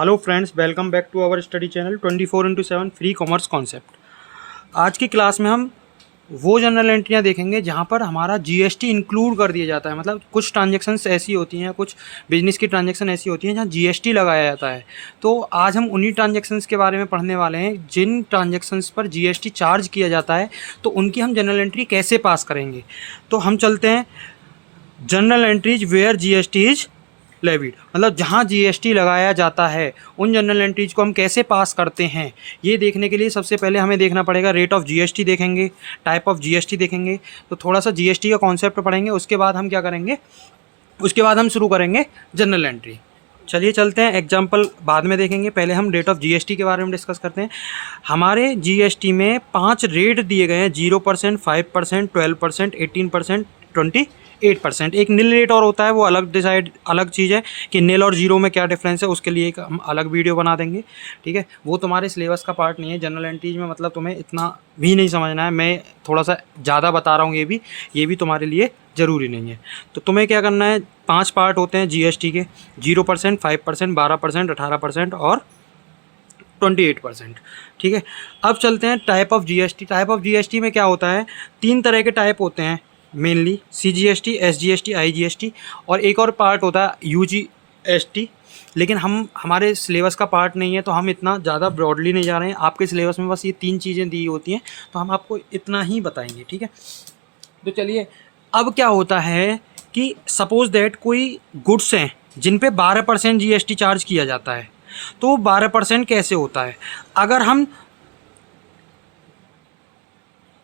Hello friends, welcome back to our study channel 24/7 free commerce concept. आज की class में हम वो जनरल एंट्रियाँ देखेंगे जहाँ पर हमारा जीएसटी इंक्लूड कर दिया जाता है। मतलब कुछ ट्रांजैक्शंस ऐसी होती हैं, कुछ बिजनेस की ट्रांजैक्शन ऐसी होती हैं जहाँ जीएसटी लगाया जाता है। तो आज हम उन्हीं ट्रांजैक्शंस के बारे में पढ़ने वाले हैं जिन ट्रांजैक्शंस पर जीएसटी चार्ज किया जाता है। तो उनकी हम जनरल एंट्री कैसे पास करेंगे। तो हम चलते हैं general entries where GST is levied, मतलब जहाँ जीएसटी लगाया जाता है उन जनरल एंट्रीज को हम कैसे पास करते हैं। ये देखने के लिए सबसे पहले हमें देखना पड़ेगा रेट ऑफ जीएसटी देखेंगे, टाइप ऑफ जीएसटी देखेंगे, तो थोड़ा सा जीएसटी का कॉन्सेप्ट पढ़ेंगे। उसके बाद हम क्या करेंगे, उसके बाद हम शुरू करेंगे जनरल एंट्री। चलिए चलते हैं, एग्जाम्पल बाद में देखेंगे, पहले हम रेट ऑफ जीएसटी के बारे में डिस्कस करते हैं। हमारे जीएसटी में 5 रेट दिए गए हैं, 0%, 5%, 12%, 18%, 28%। एक नील रेट और होता है, वो अलग चीज़ है कि नील और जीरो में क्या डिफरेंस है, उसके लिए एक हम अलग वीडियो बना देंगे। ठीक है, वो तुम्हारे सिलेबस का पार्ट नहीं है जनरल एंट्रीज में, मतलब तुम्हें इतना भी नहीं समझना है। मैं थोड़ा सा ज़्यादा बता रहा हूँ, ये भी तुम्हारे लिए ज़रूरी नहीं है। तो तुम्हें क्या करना है, 5 पार्ट होते हैं जीएसटी के, 0%, 5%, 12%, 18% और 28%। ठीक है, अब चलते हैं type of GST. Type of GST में क्या होता है, 3 तरह के टाइप होते हैं मेनली, सीजीएसटी, एसजीएसटी, आईजीएसटी, और एक और पार्ट होता है यूजीएसटी। लेकिन हमारे सिलेबस का पार्ट नहीं है तो हम इतना ज़्यादा ब्रॉडली नहीं जा रहे हैं। आपके सिलेबस में बस ये 3 चीज़ें दी होती हैं, तो हम आपको इतना ही बताएंगे। ठीक है, तो चलिए, अब क्या होता है कि सपोज दैट कोई गुड्स हैं जिन पे 12% जीएसटी चार्ज किया जाता है। तो 12% कैसे होता है, अगर हम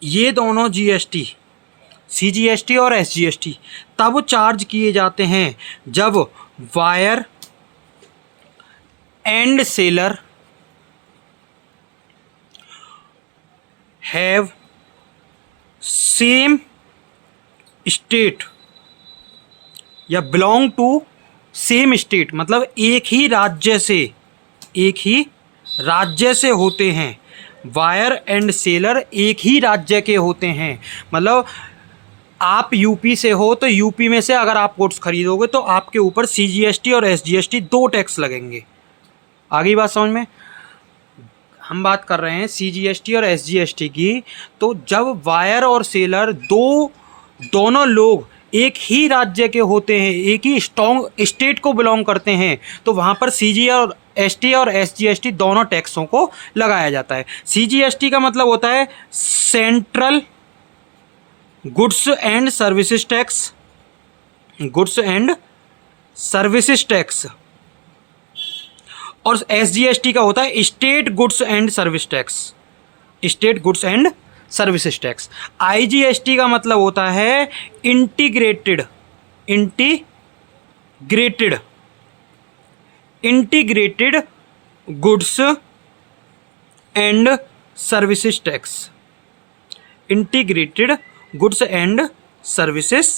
ये दोनों जीएसटी, सीजीएसटी और एसजीएसटी तब चार्ज किए जाते हैं जब buyer and seller have same state या बिलोंग टू सेम स्टेट, मतलब एक ही राज्य से होते हैं। बायर एंड सेलर एक ही राज्य के होते हैं, मतलब आप यूपी से हो तो यूपी में से अगर आप गुड्स खरीदोगे तो आपके ऊपर सीजीएसटी और एसजीएसटी 2 टैक्स लगेंगे। आगे बात समझ में, हम बात कर रहे हैं सीजीएसटी और एसजीएसटी की। तो जब बायर और सेलर दोनों लोग एक ही राज्य के होते हैं, एक ही स्ट्रॉन्ग स्टेट को बिलोंग करते हैं, तो वहाँ पर सीजीएसटी और एसजीएसटी दोनों टैक्सों को लगाया जाता है। सीजीएसटी का मतलब होता है central goods and services tax, goods and services tax, और एसजीएसटी का होता है state goods and service tax, state goods and services tax. IGST का मतलब होता है integrated goods and services tax, integrated goods and services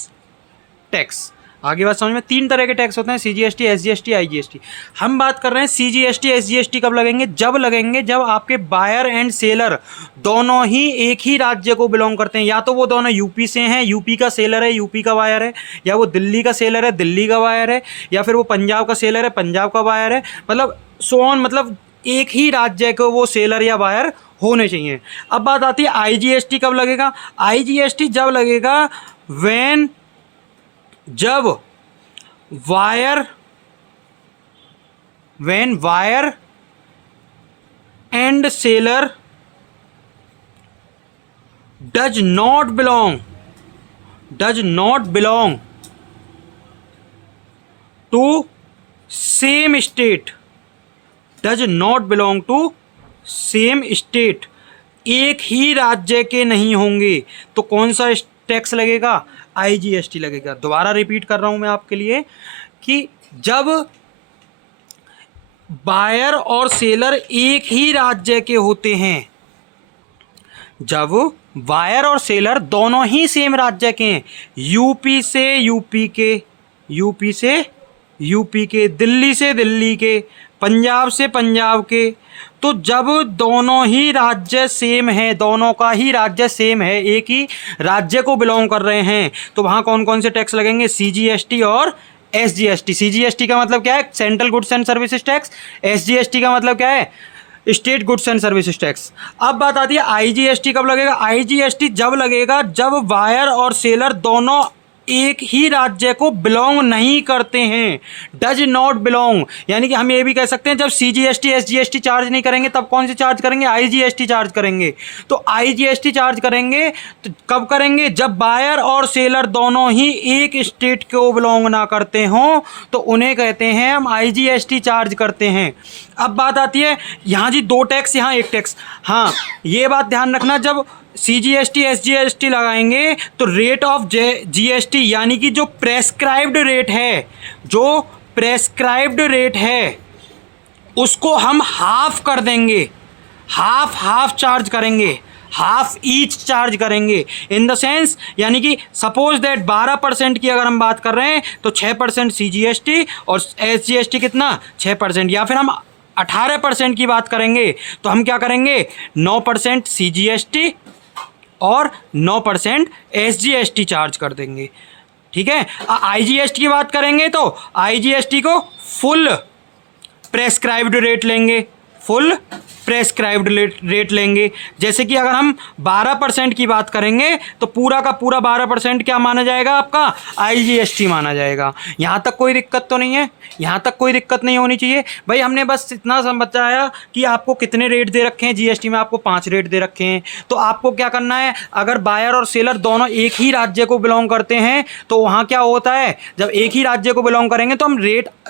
tax. आगे बात समझ में, 3 तरह के टैक्स होते हैं, सीजीएसटी, एसजीएसटी, आईजीएसटी। हम बात कर रहे हैं सीजीएसटी, एसजीएसटी कब लगेंगे, जब आपके बायर एंड सेलर दोनों ही एक ही राज्य को बिलोंग करते हैं। या तो वो दोनों यूपी से हैं, यूपी का सेलर है, यूपी का बायर है, या वो दिल्ली का सेलर है, दिल्ली का बायर है, या फिर वो पंजाब का सेलर है, पंजाब का बायर है, मतलब सो ऑन, मतलब एक ही राज्य को वो सेलर या बायर होने चाहिए। अब बात आती है आईजीएसटी कब लगेगा। आईजीएसटी जब लगेगा जब buyer and seller does not belong to same state, एक ही राज्य के नहीं होंगे। तो कौन सा टैक्स लगेगा, आईजीएसटी लगेगा। दोबारा रिपीट कर रहा हूं मैं आपके लिए कि जब बायर और सेलर एक ही राज्य के होते हैं, जब बायर और सेलर दोनों ही सेम राज्य के हैं, यूपी से यूपी के, दिल्ली से दिल्ली के, पंजाब से पंजाब के, तो जब दोनों ही राज्य सेम है, दोनों का ही राज्य सेम है, एक ही राज्य को बिलोंग कर रहे हैं, तो वहाँ कौन कौन से टैक्स लगेंगे, सीजीएसटी और SGST, CGST का मतलब क्या है, central goods and services tax, SGST का मतलब क्या है, state goods and services tax. अब बात आती है IGST कब लगेगा। IGST जब लगेगा जब बायर और सेलर दोनों एक ही राज्य को बिलोंग नहीं करते हैं, डज नॉट बिलोंग। यानी कि हम ये भी कह सकते हैं जब CGST SGST चार्ज नहीं करेंगे तब कौन सी चार्ज करेंगे, IGST चार्ज करेंगे। तो IGST चार्ज करेंगे तो कब करेंगे, जब बायर और सेलर दोनों ही एक स्टेट को बिलोंग ना करते हों तो उन्हें कहते हैं हम IGST चार्ज करते हैं। अब बात आती है यहाँ जी दो टैक्स, यहाँ एक टैक्स। हाँ ये बात ध्यान रखना, जब CGST SGST लगाएंगे तो रेट ऑफ GST यानी कि जो प्रेस्क्राइब्ड रेट है, जो प्रेस्क्राइब्ड रेट है उसको हम हाफ कर देंगे, हाफ चार्ज करेंगे, हाफ ईच चार्ज करेंगे। इन द सेंस यानी कि सपोज दैट 12% की अगर हम बात कर रहे हैं तो 6% CGST और SGST कितना 6%, या फिर हम 18% की बात करेंगे तो हम क्या करेंगे 9% CGST और 9% SGST चार्ज कर देंगे। ठीक है। IGST की बात करेंगे तो IGST को फुल प्रेस्क्राइब्ड रेट लेंगे, फुल प्रेस्क्राइब्ड रेट लेंगे। जैसे कि अगर हम 12% की बात करेंगे तो पूरा का पूरा 12% क्या माना जाएगा, आपका IGST माना जाएगा। यहाँ तक कोई दिक्कत तो नहीं है, यहाँ तक कोई दिक्कत नहीं होनी चाहिए भाई। हमने बस इतना समझाया कि आपको कितने रेट दे रखे हैं, GST में आपको 5 रेट दे रखे हैं। तो आपको क्या करना है, अगर बायर और सेलर दोनों एक ही राज्य को बिलोंग करते हैं तो वहाँ क्या होता है, जब एक ही राज्य को बिलोंग करेंगे तो हम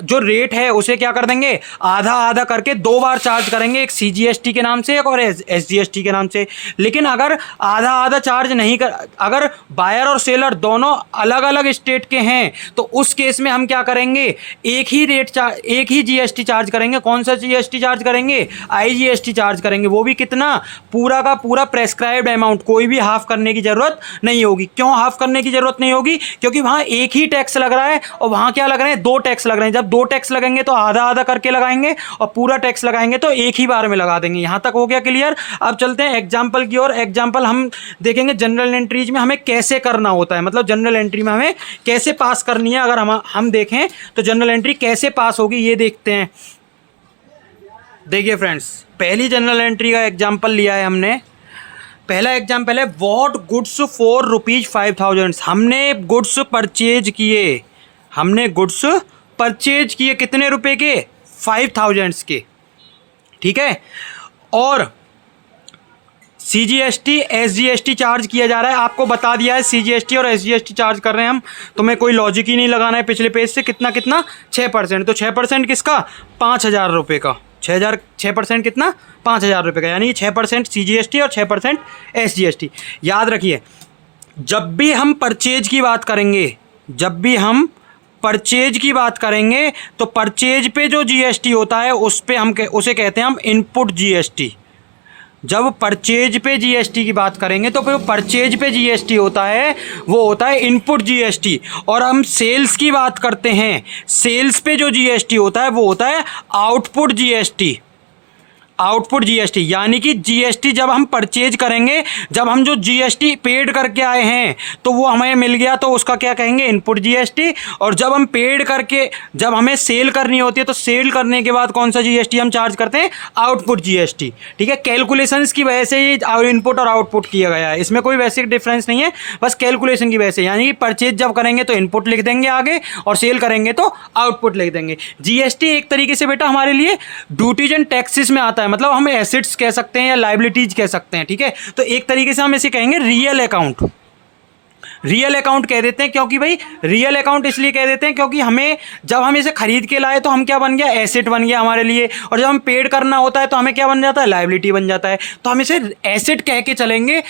जो रेट है उसे क्या कर देंगे, आधा आधा करके 2 बार चार्ज करेंगे, एक CGST के नाम से एक और SGST के नाम से। लेकिन अगर आधा आधा चार्ज नहीं कर, अगर बायर और सेलर दोनों अलग अलग स्टेट के हैं तो उस केस में हम क्या करेंगे, एक ही GST चार्ज करेंगे। कौन सा GST चार्ज करेंगे, IGST चार्ज करेंगे, वो भी कितना, पूरा का पूरा प्रेस्क्राइब्ड अमाउंट, कोई भी हाफ करने की जरूरत नहीं होगी। क्यों हाफ करने की जरूरत नहीं होगी, क्योंकि वहां एक ही टैक्स लग रहा है और वहां क्या लग रहे हैं, 2 टैक्स लग रहे हैं। जब 2 टैक्स लगेंगे तो आधा आधा करके लगाएंगे और पूरा टैक्स लगाएंगे तो एक ही बार में लगा देंगे। यहां तक हो गया क्लियर। अब चलते हैं एग्जाम्पल की ओर। एग्जाम्पल हम देखेंगे जनरल एंट्रीज में हमें कैसे करना होता है, मतलब जनरल एंट्री में हमें कैसे पास करनी है। अगर हम देखें तो जनरल एंट्री कैसे पास होगी ये देखते हैं। देखिए फ्रेंड्स, पहली जनरल एंट्री का एग्जाम्पल लिया है हमने। पहला एग्जाम्पल है वॉट गुड्स फॉर ₹5,000। हमने गुड्स परचेज किए, हमने गुड्स परचेज किए कितने रुपए के, 5,000 के। ठीक है। और CGST SGST चार्ज किया जा रहा है, आपको बता दिया है CGST और SGST चार्ज कर रहे हैं हम, तो मैं कोई लॉजिक ही नहीं लगाना है पिछले पेज से। कितना 6%, तो 6% किसका, 5,000 रुपये का। 6% कितना, 5,000 रुपये का, यानी 6% CGST और 6% SGST। याद रखिए, जब भी हम परचेज की बात करेंगे, जब भी हम परचेज की बात करेंगे तो परचेज पे जो GST होता है उस पे उसे कहते हैं हम इनपुट GST। जब परचेज पे GST की बात करेंगे तो परचेज पे GST होता है वो होता है इनपुट GST। और हम सेल्स की बात करते हैं, सेल्स पे जो GST होता है वो होता है आउटपुट GST। आउटपुट GST यानी कि GST जब हम परचेज करेंगे, जब हम जो GST पेड करके आए हैं तो वो हमें मिल गया तो उसका क्या कहेंगे, इनपुट GST। और जब हम पेड करके, जब हमें सेल करनी होती है तो सेल करने के बाद कौन सा GST हम चार्ज करते हैं, आउटपुट GST। ठीक है। कैलकुलेशंस की वजह से ही इनपुट और आउटपुट किया गया है, इसमें कोई बेसिक डिफरेंस नहीं है, बस कैलकुलेशन की वजह से। यानी कि परचेज जब करेंगे तो इनपुट लिख देंगे आगे और सेल करेंगे तो आउटपुट लिख देंगे। GST एक तरीके से बेटा हमारे लिए ड्यूटीज एंड टैक्सेस में आता है, मतलब हम एसेट्स कह सकते हैं या लायबिलिटीज कह सकते हैं। ठीक है। तो एक तरीके से हम इसे कहेंगे रियल अकाउंट। रियल अकाउंट कह देते हैं, क्योंकि भाई रियल अकाउंट इसलिए कह देते हैं क्योंकि हमें, जब हम इसे खरीद के लाए तो हम क्या बन गया, एसेट बन गया हमारे लिए। और जब हम पेड करना होता है तो हमें क्या बन जाता है, लायबिलिटी बन जाता है। तो हम इसे एसेट कह के चलेंगे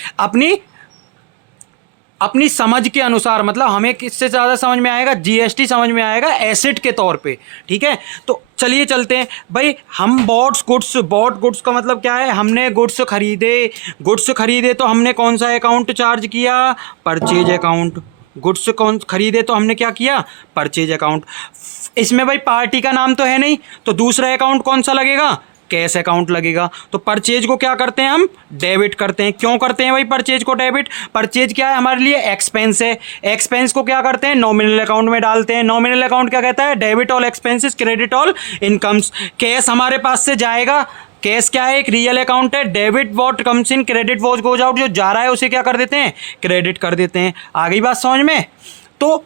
अपनी समझ के अनुसार, मतलब हमें किससे ज़्यादा समझ में आएगा, GST समझ में आएगा एसेट के तौर पे। ठीक है। तो चलिए चलते हैं भाई। हम बॉट गुड्स का मतलब क्या है, हमने गुड्स खरीदे तो हमने कौन सा अकाउंट चार्ज किया, परचेज अकाउंट। गुड्स कौन खरीदे तो हमने क्या किया, परचेज अकाउंट। इसमें भाई पार्टी का नाम तो है नहीं, तो दूसरा अकाउंट कौन सा लगेगा, कैश अकाउंट लगेगा। तो परचेज को क्या करते हैं हम, डेबिट करते हैं। क्यों करते हैं भाई परचेज को डेबिट, परचेज क्या है हमारे लिए, एक्सपेंस है। एक्सपेंस को क्या करते हैं, नॉमिनल अकाउंट में डालते हैं। नॉमिनल अकाउंट क्या कहता है, debit all expenses credit all incomes. Cash हमारे पास से जाएगा, कैश क्या है, एक रियल अकाउंट है। Debit what comes in, credit what goes out, जो जा रहा है उसे क्या कर देते हैं, क्रेडिट कर देते हैं। आ गई बात समझ में। तो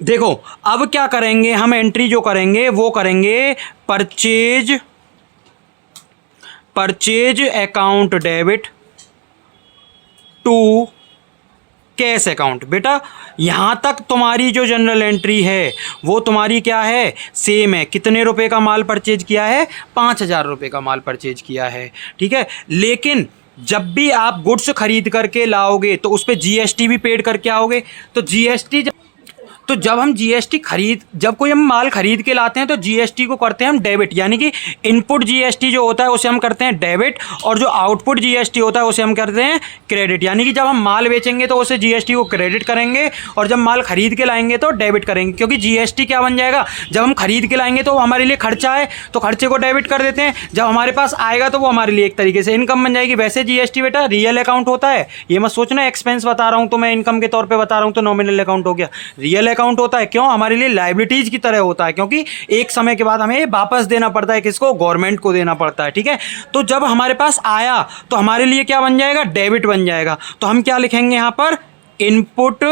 देखो अब क्या करेंगे हम, एंट्री जो करेंगे वो करेंगे purchase account debit to cash account. बेटा यहाँ तक तुम्हारी जो जनरल एंट्री है वो तुम्हारी क्या है, सेम है। कितने रुपए का माल परचेज किया है, 5,000 रुपये का माल परचेज किया है, ठीक है। लेकिन जब भी आप गुड्स खरीद करके लाओगे तो उस पर जीएसटी भी पेड करके आओगे। तो जीएसटी जब हम जीएसटी जब कोई हम माल खरीद के लाते हैं तो जीएसटी को करते हैं हम डेबिट, यानी कि इनपुट जीएसटी जो होता है उसे हम करते हैं डेबिट, और जो आउटपुट जीएसटी होता है उसे हम करते हैं क्रेडिट। यानी कि जब हम माल बेचेंगे तो उसे जीएसटी को क्रेडिट करेंगे, और जब माल खरीद के लाएंगे तो डेबिट करेंगे। क्योंकि जीएसटी क्या बन जाएगा, जब हम खरीद के लाएंगे तो वो हमारे लिए खर्चा है तो खर्चे को डेबिट कर देते हैं, जब हमारे पास आएगा तो वो हमारे लिए एक तरीके से इनकम बन जाएगी। वैसे जीएसटी बेटा रियल अकाउंट होता है, ये मत सोचना एक्सपेंस बता रहा हूँ तो मैं इनकम के तौर पर बता रहा हूँ तो नॉमिनल अकाउंट हो गया। रियल अकाउंट होता है, क्यों, हमारे लिए लायबिलिटीज की तरह होता है, क्योंकि एक समय के बाद हमें वापस देना पड़ता है, किसको, गवर्नमेंट को देना पड़ता है, ठीक है। तो जब हमारे पास आया तो हमारे लिए क्या बन जाएगा, डेबिट बन जाएगा। तो हम क्या लिखेंगे यहां पर, input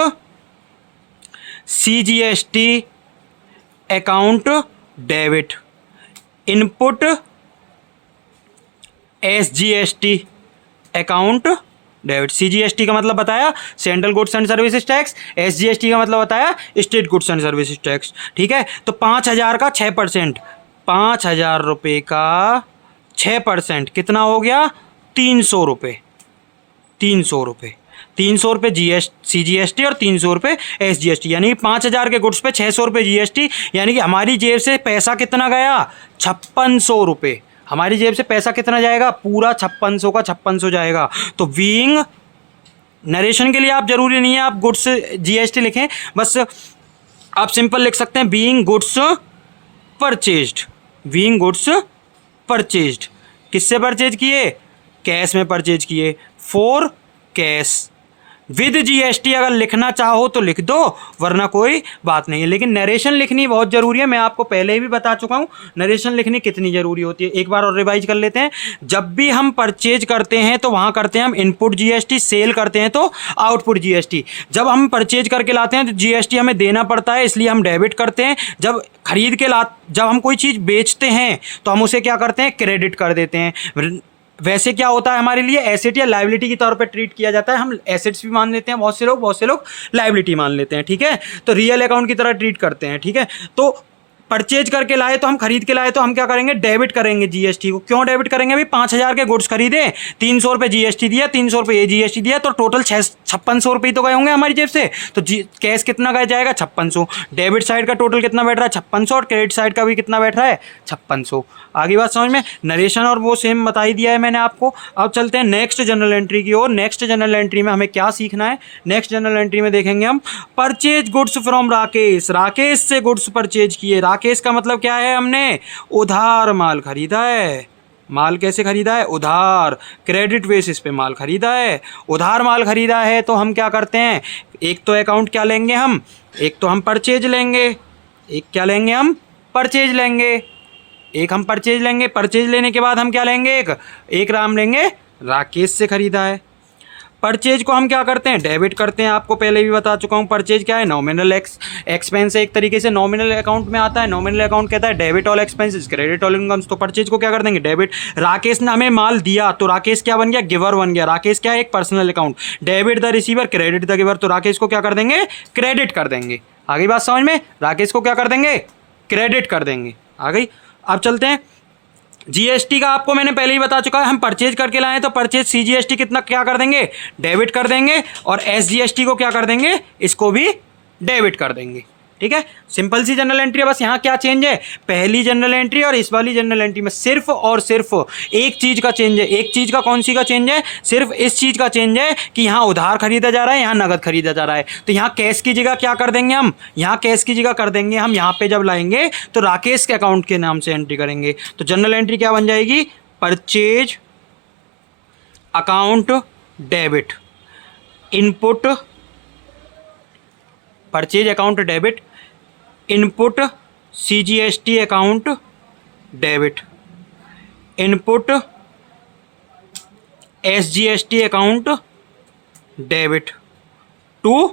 CGST account debit, input SGST account debit. CGST का मतलब बताया central goods and services tax, SGST का मतलब बताया state goods and services tax, ठीक है। तो 5,000 का 6%, 5,000 रुपये का 6% कितना हो गया, 300 रुपये, 300 रुपये, 300 रुपये सीजीएसटी और 300 रुपये एसजीएसटी, यानी 5,000 के गुड्स पे 600 रुपये जीएसटी, यानी कि हमारी जेब से पैसा कितना गया, 5600 रुपये। हमारी जेब से पैसा कितना जाएगा, पूरा 5600 का 5600 जाएगा। तो बीइंग नरेशन के लिए आप जरूरी नहीं है आप गुड्स जीएसटी लिखें, बस आप सिंपल लिख सकते हैं being goods purchased, being goods purchased. किससे परचेज किए, कैश में परचेज किए, फॉर कैश विद जीएसटी। अगर लिखना चाहो तो लिख दो, वरना कोई बात नहीं है। लेकिन नरेशन लिखनी बहुत ज़रूरी है, मैं आपको पहले ही भी बता चुका हूँ नरेशन लिखनी कितनी ज़रूरी होती है। एक बार और रिवाइज कर लेते हैं। जब भी हम परचेज करते हैं तो वहाँ करते हैं हम इनपुट जीएसटी, सेल करते हैं तो आउटपुट जीएसटी। जब हम परचेज करके लाते हैं तो जीएसटी हमें देना पड़ता है, इसलिए हम डेबिट करते हैं। जब हम कोई चीज़ बेचते हैं तो हम उसे क्या करते हैं, क्रेडिट कर देते हैं। वैसे क्या होता है हमारे लिए, एसेट या लायबिलिटी के तौर पे ट्रीट किया जाता है। हम एसेट्स भी मान लेते हैं बहुत से लोग लायबिलिटी मान लेते हैं, ठीक है। तो रियल अकाउंट की तरह ट्रीट करते हैं, ठीक है। तो परचेज करके लाए तो हम खरीद के लाए तो हम क्या करेंगे, डेबिट करेंगे जीएसटी को। क्यों डेबिट करेंगे भाई, 5,000 के गुड्स खरीदे, 300 रुपये जीएसटी दिया, 300 रुपये ये जीएसटी दिया, तो टोटल 5600 रुपये तो गए होंगे हमारी जेब से। तो कैश कितना गया जाएगा, 5600। डेबिट साइड का टोटल कितना बैठ रहा है, 5600, और क्रेडिट साइड का भी कितना बैठ रहा है, 5600। आगे बात समझ में, नरेशन और वो सेम बता ही दिया है मैंने आपको। अब चलते हैं नेक्स्ट जनरल एंट्री की ओर। नेक्स्ट जनरल एंट्री में हमें क्या सीखना है, नेक्स्ट जनरल एंट्री में देखेंगे हम purchase goods from Rakesh. Rakesh से गुड्स परचेज किए। राकेश का मतलब क्या है, हमने उधार माल खरीदा है। माल कैसे खरीदा है, उधार, क्रेडिट बेसिस पे माल खरीदा है। उधार माल खरीदा है तो हम क्या करते हैं, एक तो अकाउंट क्या लेंगे हम, एक तो हम परचेज लेंगे, एक क्या लेंगे हम, परचेज लेंगे, एक हम परचेज लेंगे। परचेज लेने के बाद हम क्या लेंगे, एक राम लेंगे राकेश से खरीदा है। परचेज को हम क्या करते हैं, डेबिट करते हैं। आपको पहले भी बता चुका हूँ परचेज क्या है, नॉमिनल एक्सपेंस है, एक तरीके से नॉमिनल अकाउंट में आता है। नॉमिनल अकाउंट कहता है debit all expenses credit all incomes. तो परचेज को क्या कर देंगे, डेबिट। राकेश ने हमें माल दिया तो राकेश क्या बन गया, गिवर बन गया। राकेश क्या है, एक personal account. Debit the receiver, credit the giver. तो राकेश को क्या कर देंगे, क्रेडिट कर देंगे। आ गई बात समझ में, राकेश को क्या कर देंगे, क्रेडिट कर देंगे। आ गई। अब चलते हैं जीएसटी का, आपको मैंने पहले ही बता चुका है। हम परचेज करके लाए तो परचेज सीजीएसटी कितना क्या कर देंगे, डेबिट कर देंगे, और एसजीएसटी को क्या कर देंगे, इसको भी डेबिट कर देंगे, ठीक है, सिंपल सी जनरल एंट्री है। बस यहाँ क्या चेंज है, पहली जनरल एंट्री और इस वाली जनरल एंट्री में सिर्फ और सिर्फ एक चीज का चेंज है। एक चीज का कौन सी का चेंज है, सिर्फ इस चीज का चेंज है कि यहाँ उधार खरीदा जा रहा है, यहाँ नगद खरीदा जा रहा है। तो यहाँ कैश की जगह क्या कर देंगे हम, यहाँ कैश की जगह कर देंगे हम, यहाँ पे जब लाएंगे तो राकेश के अकाउंट के नाम से एंट्री करेंगे। तो जनरल एंट्री क्या बन जाएगी, purchase account debit, input purchase account debit, input CGST account debit, input SGST account debit to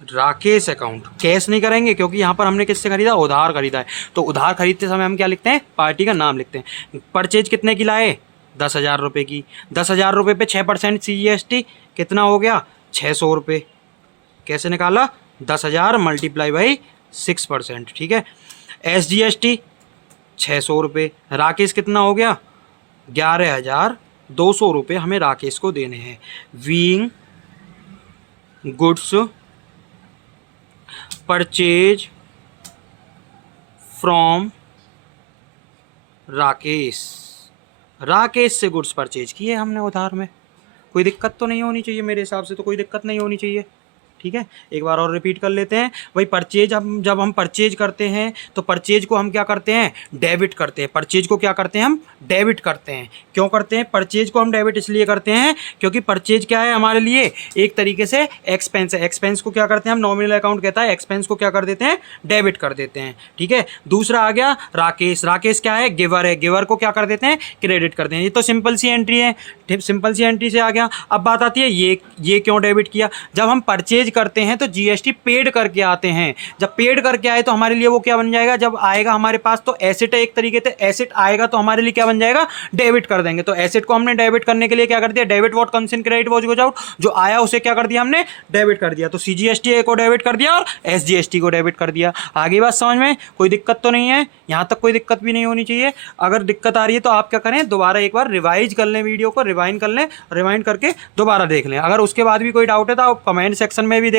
Rakesh account. Cash नहीं करेंगे क्योंकि यहाँ पर हमने किससे खरीदा, उधार खरीदा है। तो उधार खरीदते समय हम क्या लिखते हैं, पार्टी का नाम लिखते हैं। परचेज कितने की लाए, 10,000 रुपये की। 10,000 रुपये पे 6% CGST कितना हो गया, 600 रुपये। कैसे निकाला, 10,000 मल्टीप्लाई बाई 6%, ठीक है। SGST 600 रुपये, राकेश कितना हो गया, 11,200 रुपये हमें राकेश को देने हैं। Weighing goods purchase from Rakesh, Rakesh से गुड्स परचेज किए हमने उधार में। कोई दिक्कत तो नहीं होनी चाहिए, मेरे हिसाब से तो कोई दिक्कत नहीं होनी चाहिए, ठीक है। एक बार और रिपीट कर लेते हैं। वही परचेज, जब हम परचेज करते हैं तो परचेज को हम क्या करते हैं, डेबिट करते हैं। परचेज को क्या करते हैं हम, डेबिट करते हैं। क्यों करते हैं, परचेज को हम डेबिट इसलिए करते हैं क्योंकि परचेज क्या है हमारे लिए, एक तरीके से एक्सपेंस है। एक्सपेंस को क्या करते हैं हम, नॉमिनल अकाउंट कहता है, एक्सपेंस को क्या कर देते हैं, डेबिट कर देते हैं, ठीक है। दूसरा आ गया राकेश, राकेश क्या है, गिवर है, गिवर को क्या कर देते हैं, क्रेडिट कर देते हैं। ये तो सिंपल सी एंट्री है, सिंपल सी एंट्री से आ गया। अब बात आती है ये क्यों डेबिट किया। जब हम परचेज करते हैं तो GST पेड करके आते हैं। जब पेड करके आए तो हमारे लिए वो क्या बन जाएगा, जब आएगा हमारे पास तो एसेट है, एक तरीके से एसेट आएगा तो हमारे लिए क्या बन जाएगा, डेबिट कर देंगे। तो एसेट को हमने डेबिट करने के लिए क्या कर दिया, debit what comes in credit what goes out, जो आया उसे क्या कर दिया हमने, डेबिट कर दिया। तो CGST को डेबिट कर दिया और SGST को डेबिट कर दिया। आगे बात समझ में, कोई दिक्कत तो नहीं है, यहाँ तक कोई दिक्कत भी नहीं होनी चाहिए। अगर दिक्कत आ रही है तो आप क्या करें, दोबारा एक बार रिवाइज कर लें, वीडियो को रिवाइंड कर लें, रिवाइंड करके दोबारा देख लें। अगर उसके बाद भी कोई डाउट है तो आप कमेंट सेक्शन में भी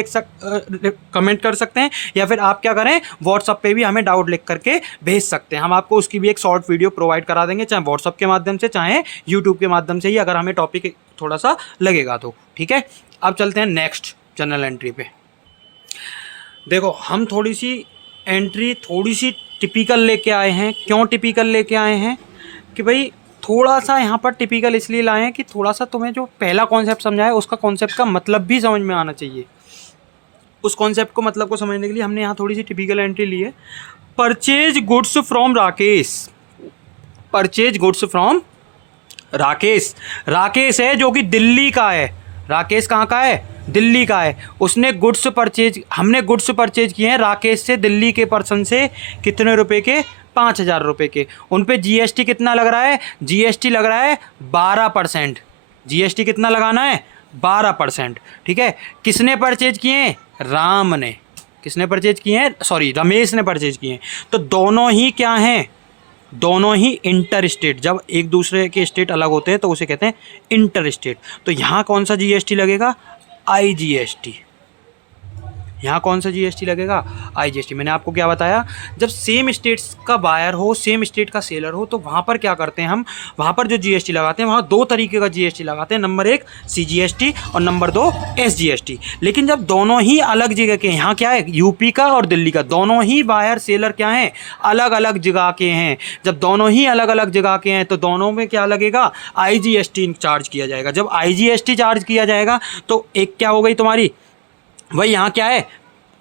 कमेंट कर सकते हैं, या फिर आप क्या करें, व्हाट्सअप पे भी हमें डाउट लिख करके भेज सकते हैं। हम आपको उसकी भी एक शॉर्ट वीडियो प्रोवाइड करा देंगे, चाहे व्हाट्सअप के माध्यम से चाहे यूट्यूब के माध्यम से ही, अगर हमें टॉपिक थोड़ा सा लगेगा तो, ठीक है। अब चलते हैं नेक्स्ट जनरल एंट्री पे। देखो हम थोड़ी सी एंट्री थोड़ी सी टिपिकल लेके आए हैं। क्यों टिपिकल लेके आए हैं कि भाई थोड़ा सा यहाँ पर टिपिकल इसलिए लाए हैं कि थोड़ा सा तुम्हें जो पहला कॉन्सेप्ट समझाया उसका कॉन्सेप्ट का मतलब भी समझ में आना चाहिए। उस कॉन्सेप्ट को मतलब को समझने के लिए हमने यहाँ थोड़ी सी टिपिकल एंट्री ली है। Purchase goods from Rakesh, purchase goods from Rakesh, Rakesh है जो कि दिल्ली का है। राकेश कहाँ का है, दिल्ली का है। उसने गुड्स परचेज, हमने गुड्स परचेज किए हैं राकेश से, दिल्ली के पर्सन से। कितने रुपए के, 5,000 रुपये के। उन पे GST कितना लग रहा है, GST लग रहा है 12%। GST कितना लगाना है, 12%, ठीक है। किसने परचेज किए हैं, राम ने। किसने परचेज किए हैं, सॉरी रमेश ने परचेज किए हैं। तो दोनों ही क्या हैं, दोनों ही इंटर स्टेट। जब एक दूसरे के स्टेट अलग होते हैं तो उसे कहते हैं इंटर स्टेट। तो यहाँ कौन सा GST लगेगा, IGST। यहाँ कौन सा GST लगेगा, IGST। मैंने आपको क्या बताया, जब सेम स्टेट्स का बायर हो, सेम स्टेट का सेलर हो, तो वहाँ पर क्या करते हैं हम, वहाँ पर जो GST लगाते हैं वहाँ दो तरीके का GST लगाते हैं। नंबर 1 CGST और नंबर 2 SGST। लेकिन जब दोनों ही अलग जगह के, यहाँ क्या है, यूपी का और दिल्ली का, दोनों ही बायर सेलर क्या हैं, अलग अलग जगह के हैं। जब दोनों ही अलग अलग जगह के हैं तो दोनों में क्या लगेगा, IGST चार्ज किया जाएगा। जब IGST चार्ज किया जाएगा तो एक क्या हो गई तुम्हारी, भाई यहाँ क्या है,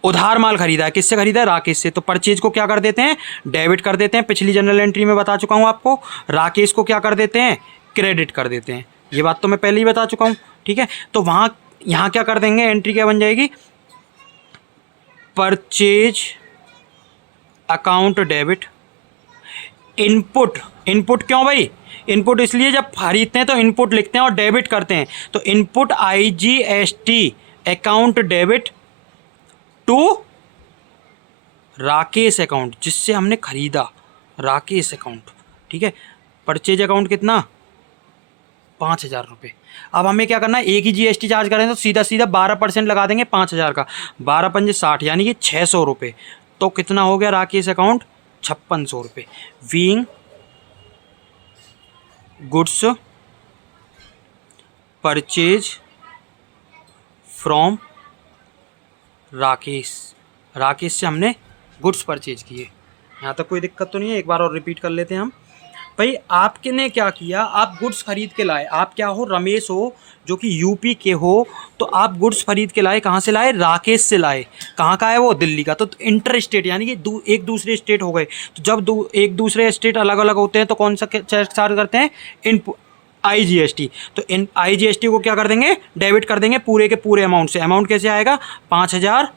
उधार माल खरीदा है। किससे खरीदा है, राकेश से। तो परचेज को क्या कर देते हैं, डेबिट कर देते हैं। पिछली जनरल एंट्री में बता चुका हूँ आपको। राकेश को क्या कर देते हैं, क्रेडिट कर देते हैं। ये बात तो मैं पहले ही बता चुका हूँ, ठीक है। तो वहाँ यहाँ क्या कर देंगे, एंट्री क्या बन जाएगी, purchase account debit, input. Input क्यों भाई, इनपुट इसलिए जब खरीदते हैं तो इनपुट लिखते हैं और डेबिट करते हैं। तो input IGST account debit to Rakesh account, जिससे हमने खरीदा, राकेश अकाउंट, ठीक है। परचेज अकाउंट कितना, 5,000 रुपये। अब हमें क्या करना है, एक ही GST चार्ज करें तो सीधा सीधा 12% लगा देंगे 5,000 का, 12 पंजे 60 यानी कि 600 रुपये। तो कितना हो गया राकेश अकाउंट, 5600 रुपये। Being goods purchase from Rakesh, Rakesh से हमने गुड्स परचेज किए। यहाँ तक कोई दिक्कत तो नहीं है, एक बार और रिपीट कर लेते हैं हम। भाई आपके ने क्या किया, आप गुड्स खरीद के लाए, आप क्या हो, रमेश हो जो कि यूपी के हो, तो आप गुड्स खरीद के लाए, कहाँ से लाए, राकेश से लाए। कहाँ का है वो, दिल्ली का। तो इंटर स्टेट यानी कि एक दूसरे स्टेट हो गए। तो जब एक दूसरे स्टेट अलग अलग होते हैं तो कौन सा चार्ज करते हैं, इनपुट IGST। तो इन IGST को क्या कर देंगे, डेबिट कर देंगे पूरे के पूरे अमाउंट से। अमाउंट कैसे आएगा, 5,000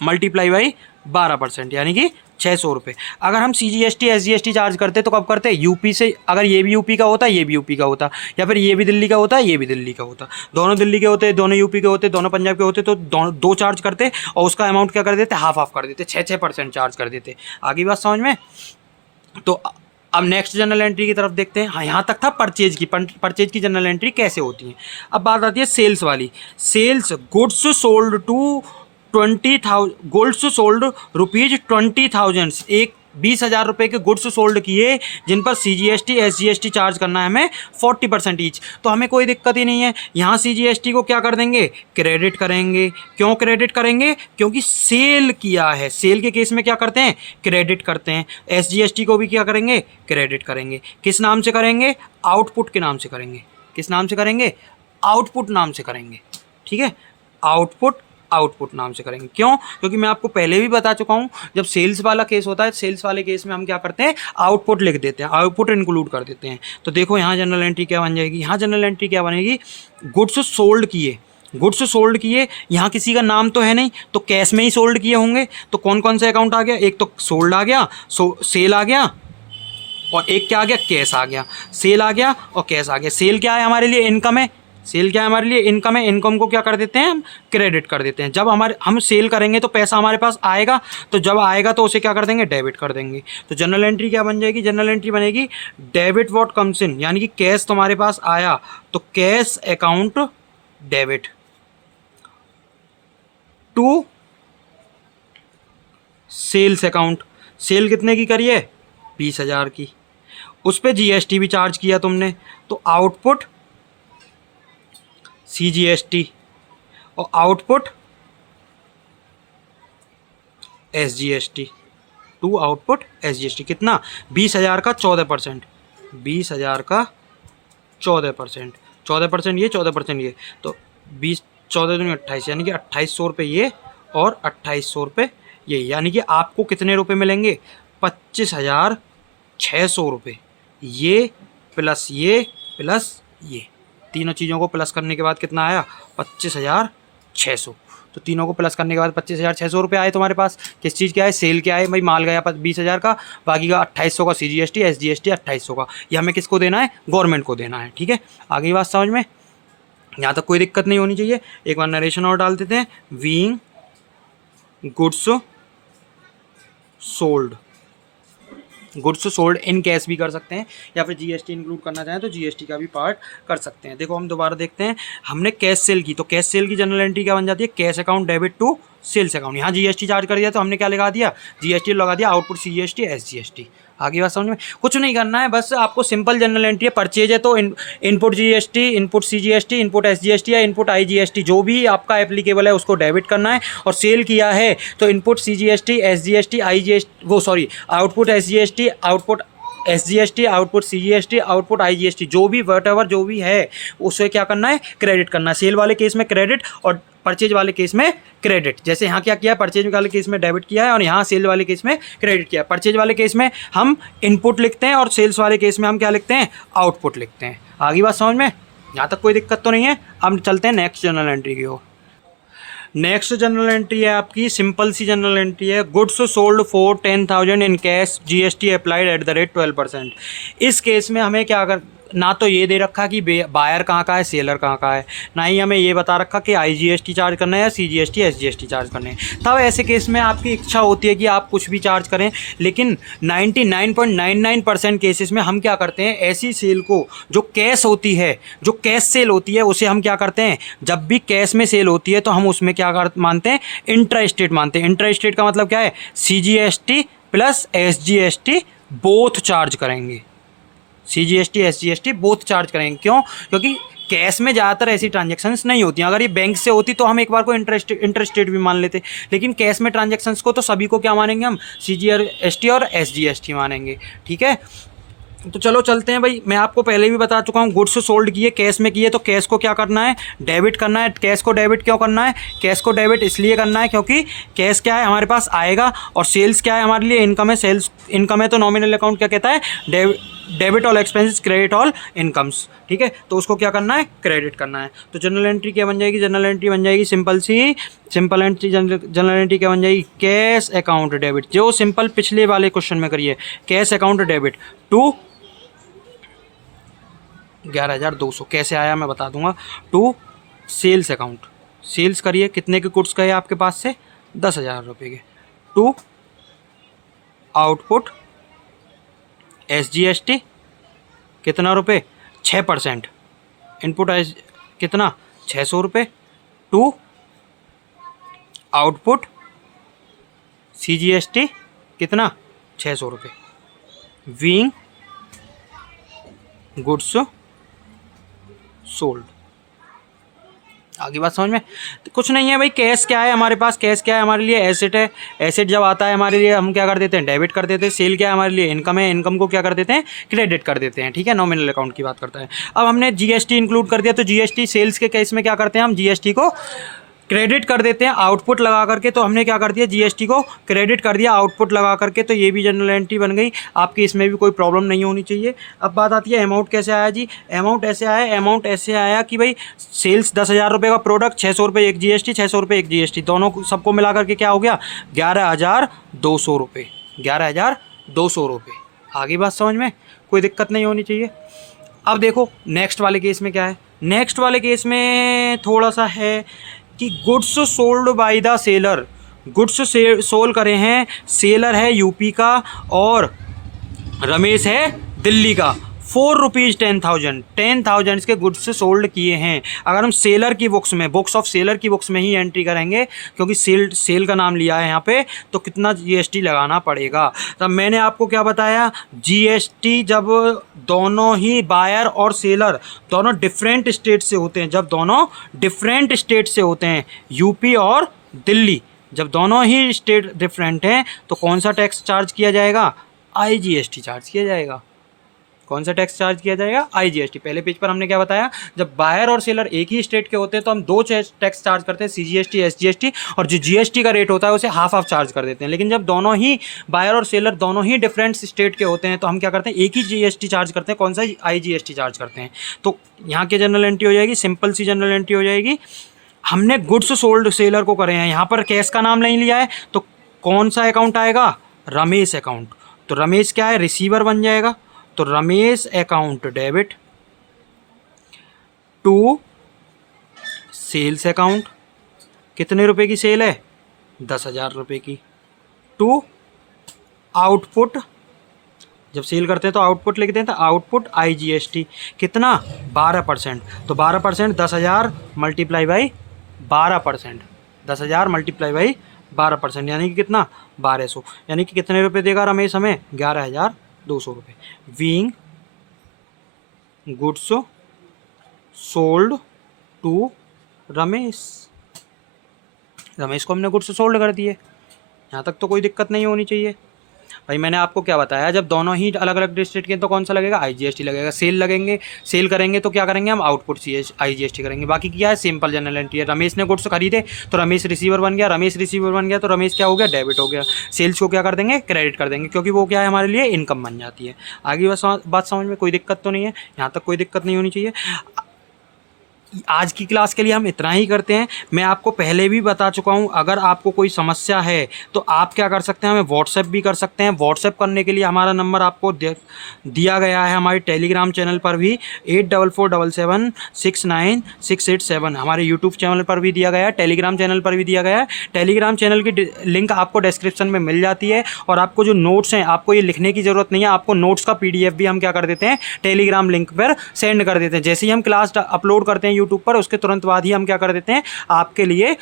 मल्टीप्लाई बाई 12% यानी कि 600 रुपये। अगर हम CGST SGST चार्ज करते तो कब करते, यूपी से। अगर ये भी यूपी का होता, ये भी यूपी का होता, या फिर ये भी दिल्ली का होता, ये भी दिल्ली का होता, दोनों दिल्ली के होते, दोनों यूपी के होते, दोनों पंजाब के होते, तो दोनों दो चार्ज करते और उसका अमाउंट क्या कर देते, हाफ हाफ कर देते, 6% चार्ज कर देते। आगे बात समझ में। तो अब नेक्स्ट जनरल एंट्री की तरफ देखते हैं। हाँ, यहाँ तक था परचेज की। परचेज की जनरल एंट्री कैसे होती है। अब बात आती है सेल्स वाली। Sales, goods sold to 20,000, goods sold ₹20,000, एक 20,000 रुपये के गुड्स सोल्ड किए जिन पर CGST SGST चार्ज करना है हमें 40% ईच। तो हमें कोई दिक्कत ही नहीं है, यहाँ CGST को क्या कर देंगे, क्रेडिट करेंगे। क्यों क्रेडिट करेंगे, क्योंकि सेल किया है। सेल के केस में क्या करते हैं, क्रेडिट करते हैं। SGST को भी क्या करेंगे, क्रेडिट करेंगे। किस नाम से करेंगे, आउटपुट के नाम से करेंगे। किस नाम से करेंगे, आउटपुट नाम से करेंगे। ठीक है, आउटपुट नाम से करेंगे। क्यों, क्योंकि मैं आपको पहले भी बता चुका हूं, जब सेल्स वाला केस होता है, सेल्स वाले केस में हम क्या करते हैं, आउटपुट लिख देते हैं, आउटपुट इंक्लूड कर देते हैं। तो देखो यहाँ जनरल एंट्री क्या बन जाएगी, यहाँ जनरल एंट्री क्या बनेगी, गुड्स सोल्ड किए, गुड्स सोल्ड किए। यहाँ किसी का नाम तो है नहीं, तो कैश में ही सोल्ड किए होंगे। तो कौन कौन सा अकाउंट आ गया, एक तो सोल्ड आ गया, सेल आ गया, और एक क्या आ गया, कैश आ गया। सेल आ गया और कैश आ गया। सेल क्या है हमारे लिए, इनकम है। सेल क्या है हमारे लिए, इनकम है। इनकम को क्या कर देते हैं हम, क्रेडिट कर देते हैं। जब हम सेल करेंगे तो पैसा हमारे पास आएगा, तो जब आएगा तो उसे क्या कर देंगे, डेबिट कर देंगे। तो जनरल एंट्री क्या बन जाएगी, जनरल एंट्री बनेगी डेबिट व्हाट कम्स इन, यानी कि कैश तुम्हारे पास आया तो cash account debit to sales account. Sale कितने की करी है, 20,000 की। उस पर GST भी चार्ज किया तुमने, तो आउटपुट CGST और output SGST, to output SGST। कितना, 20,000 का 14%, 20,000 का 14%, 14% ये, 14% ये, तो 20, 14 दूनी 28, यानी कि 2,800 रुपये ये और 2,800 रुपये ये। यानी कि आपको कितने रुपये मिलेंगे, 25,600 रुपये। ये प्लस ये प्लस ये, तीनों चीज़ों को प्लस करने के बाद कितना आया, 25,600। तो तीनों को प्लस करने के बाद 25,600 रुपये आए तुम्हारे पास। किस चीज़ के आए, सेल के आए। भाई माल गया 20,000 का, बाकी का 2,800 का CGST SGST 2,800 का। ये हमें किसको देना है, गवर्नमेंट को देना है। ठीक है, आगे बात समझ में, यहाँ तक कोई दिक्कत नहीं होनी चाहिए। एक बार नरेशन और डाल देते हैं। Being goods sold, goods sold in cash भी कर सकते हैं, या फिर GST इंक्लूड करना चाहें तो GST का भी पार्ट कर सकते हैं। देखो हम दोबारा देखते हैं, हमने कैश सेल की, तो कैश सेल की जनरल एंट्री क्या बन जाती है, cash account debit to sales account. यहाँ GST चार्ज कर दिया तो हमने क्या लगा दिया, GST लगा दिया, आउटपुट CGST SGST। आगे बात समझ में, कुछ नहीं करना है, बस आपको सिंपल जनरल एंट्री है। परचेज है तो input GST, input CGST, input SGST या इनपुट IGST, जो भी आपका एप्लीकेबल है उसको डेबिट करना है। और सेल किया है तो input CGST SGST output SGST, output SGST, output CGST, output IGST, जो भी वॉटएवर जो भी है उसे क्या करना है, क्रेडिट करना है। सेल वाले केस में क्रेडिट और परचेज वाले केस में क्रेडिट। जैसे यहाँ क्या किया है, परचेज वाले केस में डेबिट किया है और यहाँ सेल वाले केस में क्रेडिट किया है। परचेज वाले केस में हम इनपुट लिखते हैं और सेल्स वाले केस में हम क्या लिखते हैं, आउटपुट लिखते हैं। आगे बात समझ में, यहाँ तक कोई दिक्कत तो नहीं है। अब चलते हैं नेक्स्ट जनरल एंट्री की ओर। नेक्स्ट जनरल एंट्री है आपकी सिंपल सी जनरल एंट्री है, goods sold for 10,000 in cash, GST applied at the rate 12%। इस केस में हमें क्या ना तो ये दे रखा कि बायर कहाँ का है, सेलर कहाँ का है, ना ही हमें ये बता रखा कि IGST चार्ज करना है या CGST SGST चार्ज करने हैं। तब ऐसे केस में आपकी इच्छा होती है कि आप कुछ भी चार्ज करें, लेकिन 99.99% केसेस में हम क्या करते हैं, ऐसी सेल को जो कैश होती है, जो कैश सेल होती है, उसे हम क्या करते हैं, जब भी कैश में सेल होती है तो हम उसमें क्या मानते हैं, इंट्रा स्टेट मानते हैं। इंट्रा स्टेट का मतलब क्या है, CGST plus SGST both charge करेंगे, CGST SGST बोथ चार्ज करेंगे। क्यों? क्योंकि कैश में ज़्यादातर ऐसी ट्रांजैक्शंस नहीं होती हैं। अगर ये बैंक से होती तो हम एक बार को इंटरेस्टेड भी मान लेते, लेकिन कैश में ट्रांजैक्शंस को तो सभी को क्या मानेंगे हम, CGST और SGST मानेंगे। ठीक है, तो चलो चलते हैं भाई। मैं आपको पहले भी बता चुका हूँ, गुड्स सोल्ड किए, कैश में किए, तो कैश को क्या करना है, डेबिट करना है। कैश को डेबिट क्यों करना है, कैश को डेबिट इसलिए करना है क्योंकि कैश क्या है, हमारे पास आएगा, और सेल्स क्या है, हमारे लिए इनकम है। सेल्स इनकम है तो नॉमिनल अकाउंट क्या कहता है, debit all expenses credit all incomes. ठीक है, तो उसको क्या करना है, क्रेडिट करना है। तो जनरल एंट्री क्या बन जाएगी, जनरल एंट्री बन जाएगी सिंपल एंट्री। जनरल एंट्री क्या बन जाएगी, कैश अकाउंट डेबिट, जो सिंपल पिछले वाले क्वेश्चन में करिए, कैश अकाउंट डेबिट टू 11,200। कैसे आया मैं बता दूंगा। टू सेल्स अकाउंट, सेल्स करिए, कितने के गुड्स गए आपके पास से, 10,000 रुपये के। टू आउटपुट SGST कितना रुपये, 6%। इनपुट कितना, 600 रुपये। टू आउटपुट CGST कितना, 600 रुपये। Being goods sold. आगे बात समझ में, तो कुछ नहीं है भाई। कैश क्या है हमारे पास, कैश क्या है हमारे लिए, एसेट है। एसेट जब आता है हमारे लिए हम क्या कर देते हैं, डेबिट कर देते हैं। सेल क्या है हमारे लिए, इनकम है, इनकम को क्या कर देते हैं, क्रेडिट कर देते हैं। ठीक है, नॉमिनल अकाउंट की बात करता है। अब हमने GST इंक्लूड कर दिया, तो GST सेल्स के केस में क्या करते हैं, हम GST को क्रेडिट कर देते हैं आउटपुट लगा करके। तो हमने क्या कर दिया, GST को क्रेडिट कर दिया आउटपुट लगा करके, तो ये भी जनरल एंट्री बन गई आपकी, इसमें भी कोई प्रॉब्लम नहीं होनी चाहिए। अब बात आती है अमाउंट कैसे आया जी। अमाउंट ऐसे आया कि भाई सेल्स 10,000 रुपये का प्रोडक्ट, 600 रुपये एक GST, 600 रुपये एक GST, दोनों सबको मिला करके क्या हो गया, 11,200 रुपये, 11,200 रुपये। आगे बात समझ में, कोई दिक्कत नहीं होनी चाहिए। अब देखो नेक्स्ट वाले केस में क्या है, नेक्स्ट वाले केस में थोड़ा सा है कि goods sold by the seller, goods sold करे हैं, सेलर है यूपी का और रमेश है दिल्ली का। 4 रुपीज़ 10,000 इसके गुड्स सोल्ड किए हैं। अगर हम सेलर की बुक्स में, बुक्स ऑफ सेलर की बुक्स में ही एंट्री करेंगे, क्योंकि सेल का नाम लिया है यहाँ पे, तो कितना GST लगाना पड़ेगा। तब मैंने आपको क्या बताया, GST जब दोनों ही बायर और सेलर दोनों डिफरेंट स्टेट से होते हैं, जब दोनों डिफरेंट स्टेट से होते हैं, यूपी और दिल्ली, जब दोनों ही स्टेट डिफरेंट हैं, तो कौन सा टैक्स चार्ज किया जाएगा, IGST चार्ज किया जाएगा। कौन सा टैक्स चार्ज किया जाएगा, IGST। पहले पेज पर हमने क्या बताया, जब बायर और सेलर एक ही स्टेट के होते हैं तो हम 2 टैक्स चार्ज करते हैं, CGST SGST, और जो GST का रेट होता है उसे हाफ चार्ज कर देते हैं। लेकिन जब दोनों ही बायर और सेलर दोनों ही डिफरेंट स्टेट के होते हैं तो हम क्या करते हैं, एक ही GST चार्ज करते हैं। कौन सा, IGST चार्ज करते हैं। तो यहाँ की जनरल एंट्री हो जाएगी, सिंपल सी जनरल एंट्री हो जाएगी। हमने गुड्स सोल्ड सेलर को करे हैं, यहाँ पर कैश का नाम नहीं लिया है, तो कौन सा अकाउंट आएगा, रमेश अकाउंट। तो रमेश क्या है, रिसीवर बन जाएगा। तो Ramesh account debit to sales account, कितने रुपए की सेल है, 10,000 रुपये की। टू आउटपुट, जब सेल करते हैं तो आउटपुट लिखते हैं, तो आउटपुट IGST कितना, 12%। तो 12%, 10,000 मल्टीप्लाई बाई 12%, 10,000 मल्टीप्लाई बाई 12%, यानी कि कितना, 1200। यानी कि कितने रुपए देगा रमेश हमें, 11,200 रुपये। Being goods sold to Ramesh, Ramesh को हमने गुड्स सोल्ड कर दिए। यहाँ तक तो कोई दिक्कत नहीं होनी चाहिए। भाई मैंने आपको क्या बताया, जब दोनों ही अलग अलग डिस्ट्रिक्ट के तो कौन सा लगेगा, IGST लगेगा। सेल लगेंगे, सेल करेंगे तो क्या करेंगे हम, आउटपुट IGST करेंगे। बाकी क्या है, सिंपल जनरल एंट्री है। रमेश ने गुड्स खरीदे तो रमेश रिसीवर बन गया, रमेश रिसीवर बन गया तो रमेश क्या हो गया, डेबिट हो गया। सेल्स को क्या कर देंगे, क्रेडिट कर देंगे, क्योंकि वो क्या है, हमारे लिए इनकम बन जाती है। आगे बस बात समझ में, कोई दिक्कत तो नहीं है, यहाँ तक कोई दिक्कत नहीं होनी चाहिए। आज की क्लास के लिए हम इतना ही करते हैं। मैं आपको पहले भी बता चुका हूं, अगर आपको कोई समस्या है तो आप क्या कर सकते हैं, हमें व्हाट्सएप भी कर सकते हैं। व्हाट्सएप करने के लिए हमारा नंबर आपको दिया गया है हमारे टेलीग्राम चैनल पर भी, 8447769687। हमारे यूट्यूब चैनल पर भी दिया गया है, टेलीग्राम चैनल पर भी दिया गया है। टेलीग्राम चैनल की लिंक आपको डिस्क्रिप्शन में मिल जाती है। और आपको जो नोट्स हैं, आपको ये लिखने की ज़रूरत नहीं है, आपको नोट्स का PDF भी हम क्या कर देते हैं, टेलीग्राम लिंक पर सेंड कर देते हैं। जैसे ही हम क्लास अपलोड करते हैं यूट्यूब पर, उसके तुरंत बाद ही हम क्या कर देते हैं, आपके लिए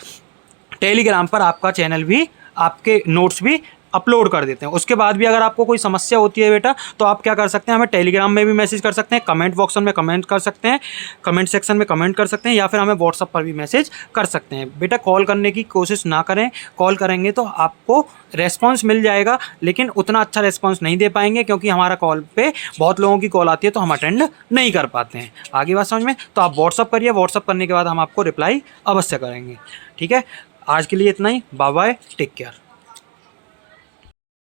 टेलीग्राम पर आपका चैनल भी, आपके नोट्स भी अपलोड कर देते हैं। उसके बाद भी अगर आपको कोई समस्या होती है बेटा, तो आप क्या कर सकते हैं, हमें टेलीग्राम में भी मैसेज कर सकते हैं, कमेंट बॉक्स में कमेंट कर सकते हैं, कमेंट सेक्शन में कमेंट कर सकते हैं, या फिर हमें व्हाट्सअप पर भी मैसेज कर सकते हैं। बेटा कॉल करने की कोशिश ना करें, कॉल करेंगे तो आपको रेस्पॉन्स मिल जाएगा, लेकिन उतना अच्छा रेस्पॉन्स नहीं दे पाएंगे, क्योंकि हमारा कॉल पे बहुत लोगों की कॉल आती है तो हम अटेंड नहीं कर पाते हैं। आगे बात समझ में? तो आप व्हाट्सअप करिए, व्हाट्सअप करने के बाद हम आपको रिप्लाई अवश्य करेंगे। ठीक है, आज के लिए इतना ही। Bye bye, take care.